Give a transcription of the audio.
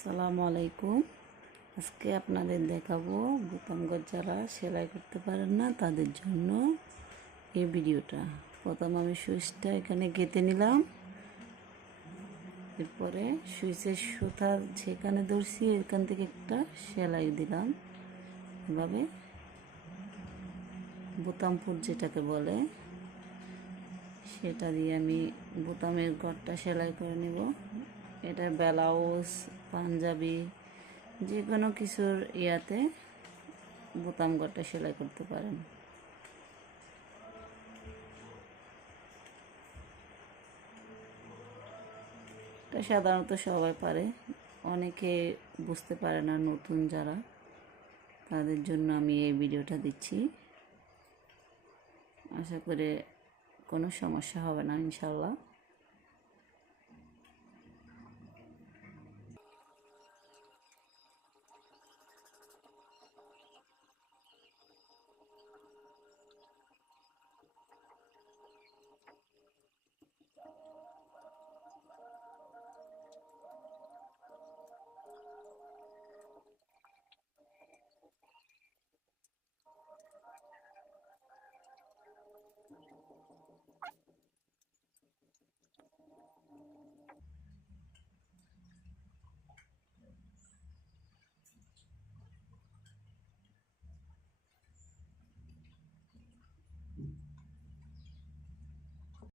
আসসালামু আলাইকুম। আজকে আপনাদের দেখাবো বোতামগজ যারা সেলাই করতে পারেন না তাদের জন্য এই ভিডিওটা। প্রথম আমি সুইচটা এখানে গেঁথে নিলাম। এরপরে সুইচের সুতা যেখানে ধরছি এখান থেকে একটা সেলাই দিলাম। এভাবে বোতামপুর যেটাকে বলে, সেটা দিয়ে আমি বোতামের ঘরটা সেলাই করে নেব। এটা ব্লাউজ পাঞ্জাবি যে কোনো কিছুর ইয়াতে বোতাম ঘরটা সেলাই করতে পারেন। এটা সাধারণত সবাই পারে, অনেকে বুঝতে পারে না নতুন যারা। তাদের জন্য আমি এই ভিডিওটা দিচ্ছি। আশা করে কোনো সমস্যা হবে না ইনশাল্লাহ